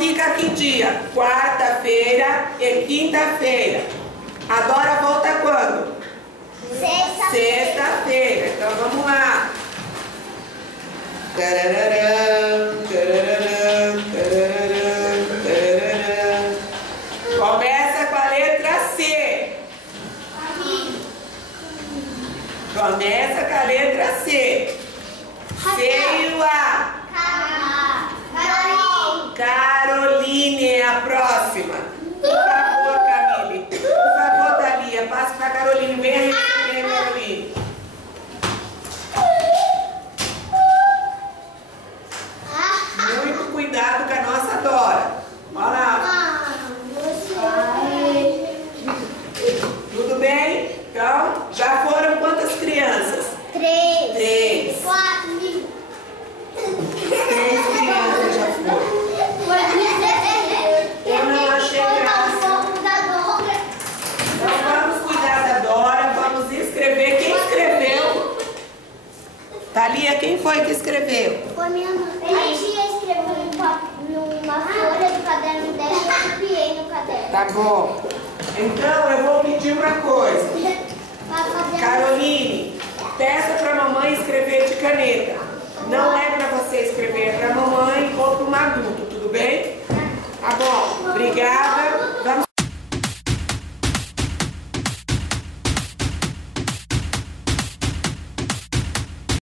fica que dia? Quarta-feira e quinta-feira. A Dora volta quando? Sexta-feira. Então vamos lá. Tararã, tararã, tararã, tararã. Começa com a letra C. Começa com a letra C. Seio A. Caroline é a próxima. Por favor, Camille. Por favor, Thalia. Passe para a Caroline. Venha receber, Caroline. Muito cuidado com a nossa Dora. Olha lá. Tudo bem? Então, já foram quantas crianças? 3. 3 crianças já foram. Eu não achei graça. Então vamos cuidar da Dora, vamos escrever. Quem escreveu? Thalia, quem foi que escreveu? Foi minha mãe. A tia escreveu numa folha do caderno dela e eu copiei no caderno. Tá bom. Então eu vou pedir uma coisa. Caroline, peça para a mamãe escrever de caneta. Não é para você escrever, é para